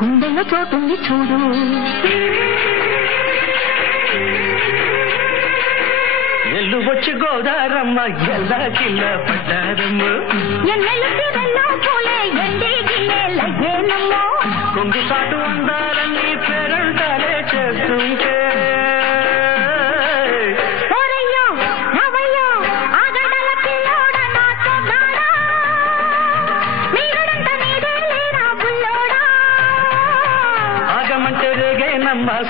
గుండెల్లో చోటుంది చూడు. ఎల్లు వచ్చి గోదారమ్మ ఎల్లా కిల్ల పడ్డారమ్మ. ఎన్నెల్లు తిరల్లో పూలే ఎండి గిల్లే లయ్యేనమ్మో. కొంగు సాటు అందాలన్నీ పేరంటాలే చేస్తుంటే ఆగమంటే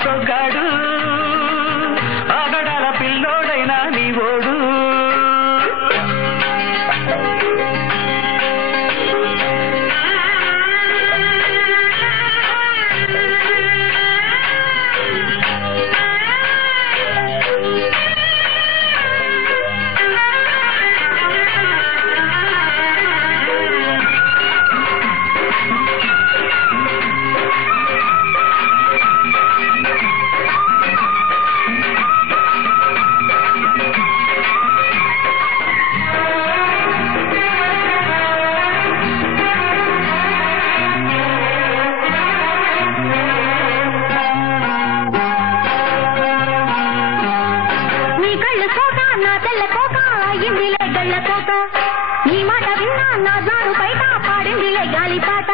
సొగ్గాడు ఆగడాల పిల్లోడైనా నీ ఓడు. నా తెల్ల కోక అయ్యిందిలే గళ్ళ కోక. నీ మాట విన్నా నా జారు బయట పాడిందిలే గాలిపాట.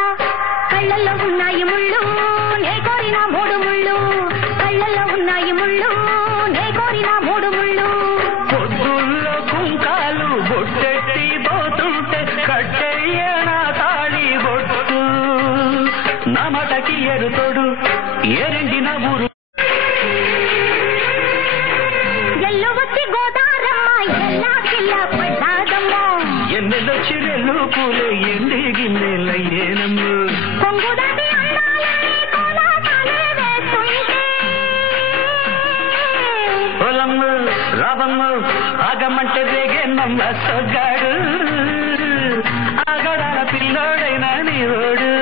కళ్ళల్లో ఉన్నాయి ముళ్ళు నే కోరిన 3 ముళ్ళు. కళ్ళల్లో ఉన్నాయి ముళ్ళు నే కోరిన 3 ముళ్ళు. పొద్దుల్లో కుంకాలు బొట్టెట్టి పోతుంటే కట్టెయ్య నా తాళి బొట్టు. నా మాటకి ఎరుతోడు ఏరెండిన ఊరు. ఎన్నెలొచ్చి రెల్లు పూలే ఎండి గిన్నెలయ్యేనమ్మ. పొలమ్మ రావమ్మ ఆగమంటే రేగేనమ్మ సొగ్గాడు ఆగడాల పిల్లోడైనా నీ ఓడు.